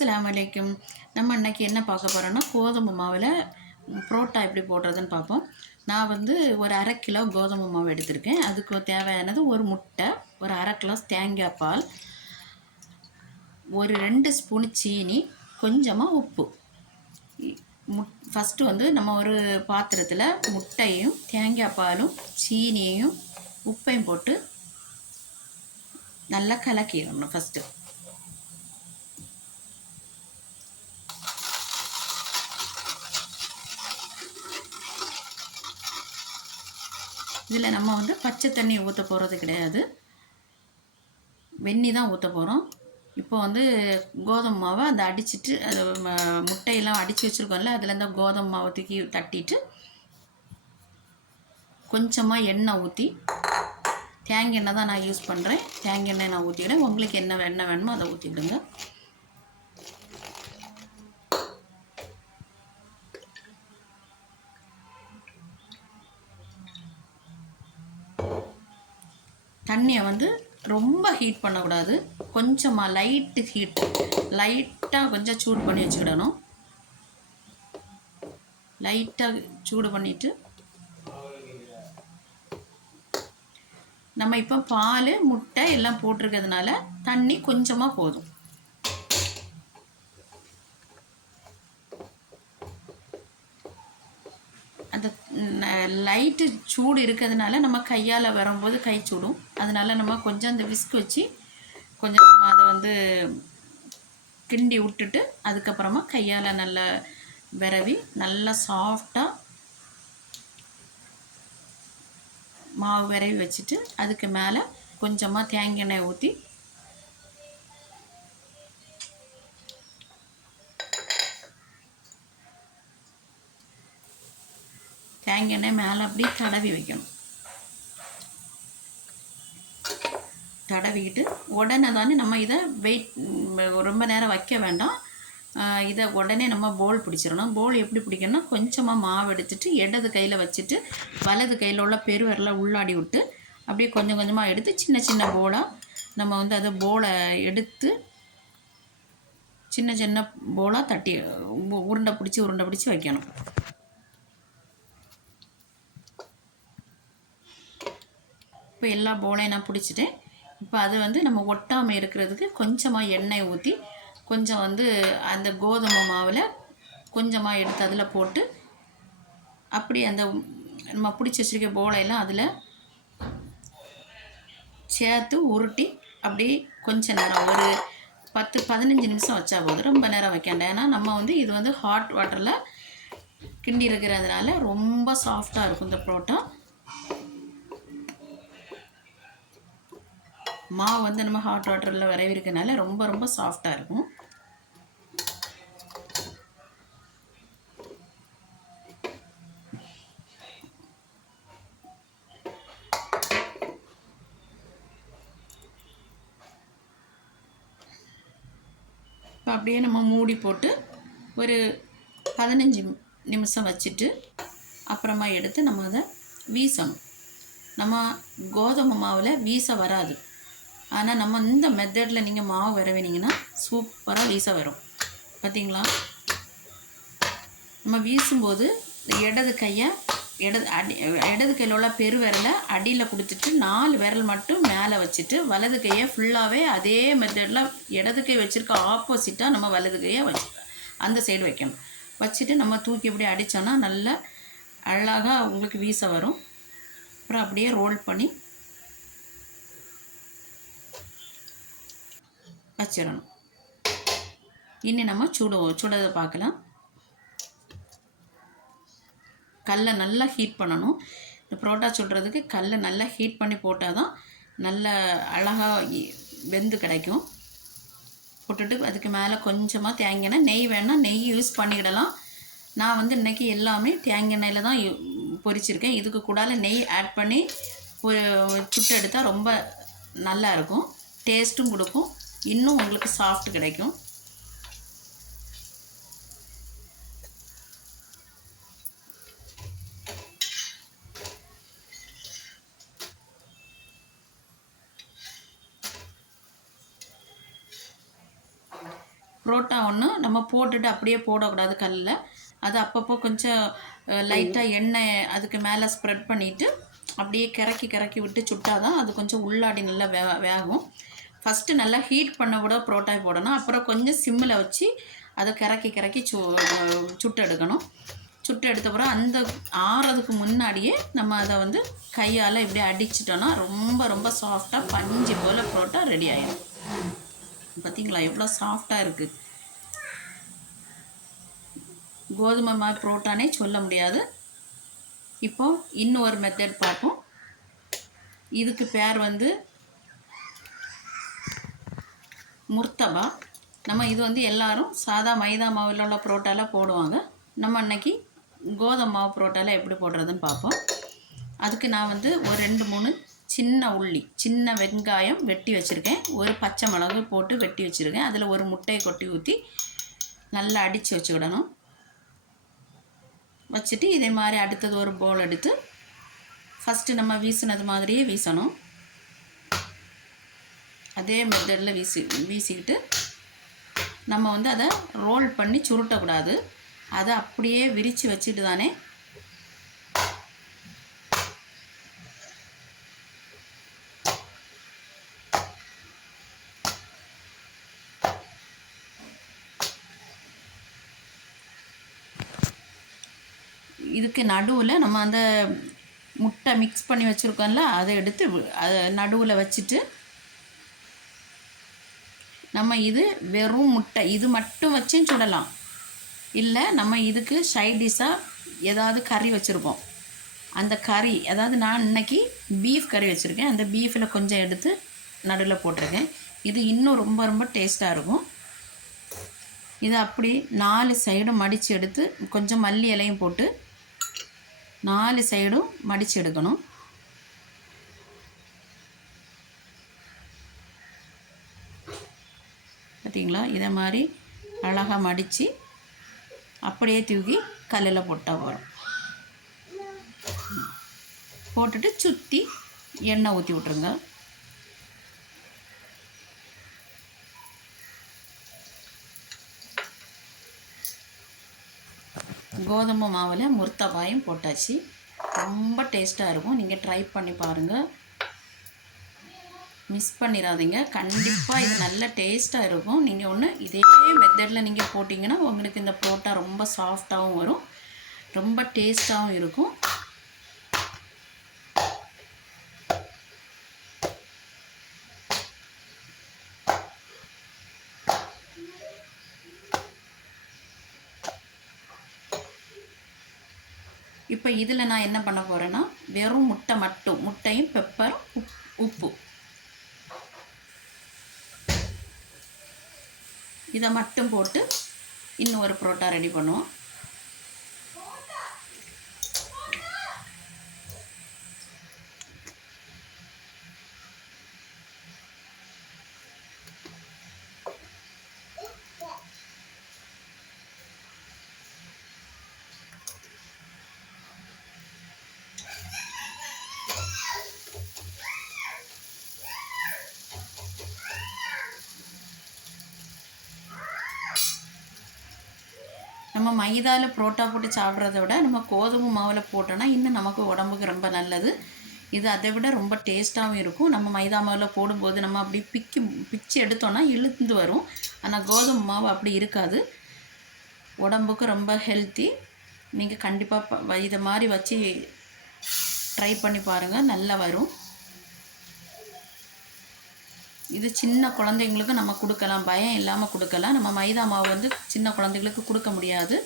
அஸ்ஸலாமு அலைக்கும். நம்ம இன்னைக்கு என்ன பார்க்க போகிறோன்னா கோதுமை மாவில் புரோட்டா எப்படி போடுறதுன்னு பார்ப்போம். நான் வந்து ஒரு 1/2 கிலோ கோதுமை மாவு எடுத்திருக்கேன். அதுக்கு தேவையானது ஒரு முட்டை, ஒரு 1/2 கிளாஸ் தேங்காய் பால், ஒரு 2 ஸ்பூன் சீனி, கொஞ்சமாக உப்பு. ஃபஸ்ட்டு வந்து நம்ம ஒரு பாத்திரத்தில் முட்டையும் தேங்காய் பாலும் சீனியையும் உப்பையும் போட்டு நல்லா கலக்கிடணும். ஃபஸ்ட்டு இதில் நம்ம வந்து பச்சை தண்ணி ஊற்ற போகிறது கிடையாது, வெந்நி தான் ஊற்ற போகிறோம். இப்போ வந்து கோதுமை மாவை அந்த அடிச்சுட்டு அது முட்டையெல்லாம் அடித்து வச்சுருக்கோம்ல, அதில் இந்த கோதுமை மாவை தூக்கி தட்டிட்டு கொஞ்சமாக எண்ணெய் ஊற்றி, தேங்காய் எண்ணெய் தான் நான் யூஸ் பண்ணுறேன், தேங்காய் எண்ணெய் நான் ஊற்றிக்கிறேன். உங்களுக்கு என்ன எண்ணெய் வேணுமோ அதை ஊற்றிவிடுங்க. தண்ணியை வந்து ரொம்ப ஹீட் பண்ணக்கூடாது, கொஞ்சமாக லைட்டாக கொஞ்சம் சூடு பண்ணி வச்சுக்கிடணும். லைட்டாக சூடு பண்ணிவிட்டு நம்ம இப்போ பால் முட்டை எல்லாம் போட்டிருக்கிறதுனால தண்ணி கொஞ்சமாக போதும். அந்த லைட்டு சூடு இருக்கிறதுனால நம்ம கையால் வரும்போது கை சூடும். அதனால் நம்ம கொஞ்சம் அந்த விஸ்க் வச்சு கொஞ்சம் நம்ம அதை வந்து கிண்டி விட்டுட்டு அதுக்கப்புறமா கையால் நல்லா விரவி நல்லா சாஃப்டாக மாவு விரவி வச்சுட்டு அதுக்கு மேலே கொஞ்சமாக தேங்காய் எண்ணெய் ஊற்றி தேங்காய் எண்ணெய் மேலே அப்படி தடவி வைக்கணும். தடவிக்கிட்டு உடனே தானே நம்ம இதை ரொம்ப நேரம் வைக்க வேண்டாம். இதை உடனே நம்ம போல் பிடிச்சிடணும். போல் எப்படி பிடிக்கணும்னா கொஞ்சமாக மாவு எடுத்துட்டு இடது கையில் வச்சுட்டு வலது கையில் உள்ள பெருவிரலை உள்ளாடி விட்டு அப்படியே கொஞ்சம் கொஞ்சமாக எடுத்து சின்ன சின்ன போலாக நம்ம வந்து அதை போலை எடுத்து சின்ன சின்ன போலாக தட்டி உருண்டை பிடிச்சி வைக்கணும். இப்போ எல்லா போலையும் நான் பிடிச்சிட்டேன். இப்போ அது வந்து நம்ம ஒட்டாமல் இருக்கிறதுக்கு கொஞ்சமாக எண்ணெய் ஊற்றி கொஞ்சம் வந்து அந்த கோதுமை மாவில் கொஞ்சமாக எடுத்து அதில் போட்டு அப்படி அந்த நம்ம பிடிச்சி வச்சுருக்க போலையெல்லாம் அதில் சேர்த்து உருட்டி அப்படி கொஞ்ச நேரம் ஒரு 10-15 நிமிஷம் வச்சா போதும். ரொம்ப நேரம் வைக்காண்டேன். ஏன்னா நம்ம வந்து இது வந்து ஹாட் வாட்டரில் கிண்டி இருக்கிறதுனால ரொம்ப சாஃப்டாக இருக்கும் இந்த புரோட்டா. மாவு வந்து நம்ம ஹாட் வாட்டரில் விரவி இருக்கனால ரொம்ப ரொம்ப சாஃப்டாக இருக்கும். இப்போ அப்படியே நம்ம மூடி போட்டு ஒரு 15 நிமிஷம் வச்சுட்டு அப்புறமா எடுத்து நம்ம அதை வீசணும். நம்ம கோதுமை மாவில் வீச வராது, ஆனால் நம்ம இந்த மெத்தடில் நீங்கள் மாவு விரவினீங்கன்னா சூப்பராக வீச வரும். பார்த்தீங்களா? நம்ம வீசும்போது இடது கையில் உள்ள பெருவிரலை அடியில் கொடுத்துட்டு 4 விரல் மட்டும் மேலே வச்சுட்டு வலது கையை ஃபுல்லாகவே அதே மெத்தடில் இடது கை வச்சுருக்க ஆப்போசிட்டாக நம்ம வலது கையை அந்த சைடு வைக்கணும். வச்சுட்டு நம்ம தூக்கி இப்படி அடித்தோன்னா நல்லா அழகாக உங்களுக்கு வீச வரும். அப்புறம் அப்படியே ரோல் பண்ணி வச்சிடணும். இனி நம்ம சுடதை பார்க்கலாம். கல்லை நல்லா ஹீட் பண்ணணும். இந்த புரோட்டா சுடுறதுக்கு கல்லை நல்லா ஹீட் பண்ணி போட்டால் தான் நல்ல அழகாக வெந்து கிடைக்கும். போட்டுட்டு அதுக்கு மேலே கொஞ்சமாக தேங்காய் எண்ணெய், நெய் வேணால் நெய் யூஸ் பண்ணிக்கிடலாம். நான் வந்து இன்றைக்கி எல்லாமே தேங்காய் எண்ணெயில் தான் பொரிச்சிருக்கேன். இதுக்கு கூடால நெய் ஆட் பண்ணி சுட்டு எடுத்தால் ரொம்ப நல்லா இருக்கும், டேஸ்ட்டும் கொடுக்கும், இன்னும் உங்களுக்கு சாஃப்ட் கிடைக்கும். புரோட்டா ஒன்று நம்ம போட்டுட்டு அப்படியே போடக்கூடாது கல்லில். அது அப்பப்போ கொஞ்சம் லைட்டாக எண்ணெய் அதுக்கு மேலே ஸ்ப்ரெட் பண்ணிவிட்டு அப்படியே கிறக்கி விட்டு சுட்டால் தான் அது கொஞ்சம் உள்ளாடி நல்லா வேகும். ஃபஸ்ட்டு நல்லா ஹீட் பண்ண கூட புரோட்டா போடணும். அப்புறம் கொஞ்சம் சிம்மில் வச்சு அதை கிறக்கி சுட்டு எடுக்கணும். சுட்டு எடுத்தப்பறம் அந்த ஆறதுக்கு முன்னாடியே நம்ம அதை வந்து கையால் இப்படி அடிச்சிட்டோன்னா ரொம்ப சாஃப்டாக பஞ்சு போல் புரோட்டா ரெடி ஆகிடும். பார்த்திங்களா எவ்வளோ சாஃப்டாக இருக்குது. கோதுமை மாவு புரோட்டானே சொல்ல முடியாது. இப்போ இன்னொரு மெத்தட் பார்ப்போம். இதுக்கு பேர் வந்து முர்த்தபா. நம்ம இது வந்து எல்லாரும் சாதா மைதா மாவில் உள்ள புரோட்டாலாம் போடுவாங்க. நம்ம அன்னைக்கு கோதுமை மாவு புரோட்டாலாம் எப்படி போடுறதுன்னு பார்ப்போம். அதுக்கு நான் வந்து ஒரு 2-3 சின்ன உள்ளி, சின்ன வெங்காயம் வெட்டி வச்சுருக்கேன். ஒரு பச்சை மிளகு போட்டு வெட்டி வச்சுருக்கேன். அதில் ஒரு முட்டையை கொட்டி ஊற்றி நல்லா அடித்து வச்சுக்கிடணும். வச்சுட்டு இதே மாதிரி அடுத்தது ஒரு பவுல் எடுத்து ஃபஸ்ட்டு நம்ம வீசினது மாதிரியே வீசணும். அதே மெத்தடில் வீசிக்கிட்டு நம்ம வந்து அதை ரோல் பண்ணி சுருட்டக்கூடாது. அதை அப்படியே விரித்து வச்சுட்டு தானே இதுக்கு நடுவில் நம்ம அந்த முட்டை மிக்ஸ் பண்ணி வச்சுருக்கோம்ல, அதை எடுத்து அதை நடுவில் வச்சுட்டு நம்ம இது வெறும் முட்டை இது மட்டும் வச்சும் சுடலாம். இல்லை நம்ம இதுக்கு சைட் டிஷ்ஷாக ஏதாவது கறி வச்சுருப்போம். அந்த கறி அதாவது நான் இன்றைக்கி பீஃப் கறி வச்சுருக்கேன். அந்த பீஃபில் கொஞ்சம் எடுத்து நடுவில் போட்டிருக்கேன். இது இன்னும் ரொம்ப டேஸ்ட்டாக இருக்கும். இதை அப்படி 4 சைடும் மடித்து எடுத்து கொஞ்சம் மல்லி இலையும் போட்டு 4 சைடும் மடித்து எடுக்கணும். பார்த்தீங்களா? இதை மாதிரி அழகாக மடித்து அப்படியே தூக்கி கல்லில் போட்டால் வரும். போட்டுட்டு சுற்றி எண்ணெய் ஊற்றி விட்ருங்க. கோதுமை மாவில் முர்த்தபாயும் போட்டாச்சு. ரொம்ப டேஸ்ட்டாக இருக்கும். நீங்கள் ட்ரை பண்ணி பாருங்கள், மிஸ் பண்ணிடாதீங்க. கண்டிப்பாக இது நல்ல டேஸ்ட்டாக இருக்கும். நீங்கள் ஒன்று இதே மெத்தடில் நீங்கள் போட்டிங்கன்னா உங்களுக்கு இந்த புரோட்டா ரொம்ப சாஃப்டாகவும் வரும், ரொம்ப டேஸ்ட்டாகவும் இருக்கும். இப்போ இதில் நான் என்ன பண்ண போகிறேன்னா வெறும் முட்டை மட்டும், முட்டையும் பெப்பர் உப்பு இதை மட்டும் போட்டு இன்னும் ஒரு புரோட்டா ரெடி பண்ணுவோம். நம்ம மைதாவில் புரோட்டா போட்டு சாப்பிட்றத விட நம்ம கோதுமை மாவில் போட்டோன்னா இன்னும் நமக்கு உடம்புக்கு ரொம்ப நல்லது. இது அதை விட ரொம்ப டேஸ்ட்டாகவும் இருக்கும். நம்ம மைதா மாவில் போடும்போது நம்ம அப்படி பிச்சு எடுத்தோன்னா இழுந்து வரும். ஆனால் கோதுமை மாவு அப்படி இருக்காது. உடம்புக்கு ரொம்ப ஹெல்த்தி. நீங்கள் கண்டிப்பாக இதை மாதிரி வச்சு ட்ரை பண்ணி பாருங்கள், நல்லா வரும். இது சின்ன குழந்தைங்களுக்கு நம்ம கொடுக்கலாம், பயம் இல்லாமல் கொடுக்கலாம். நம்ம மைதா மாவு வந்து சின்ன குழந்தைங்களுக்கு கொடுக்க முடியாது.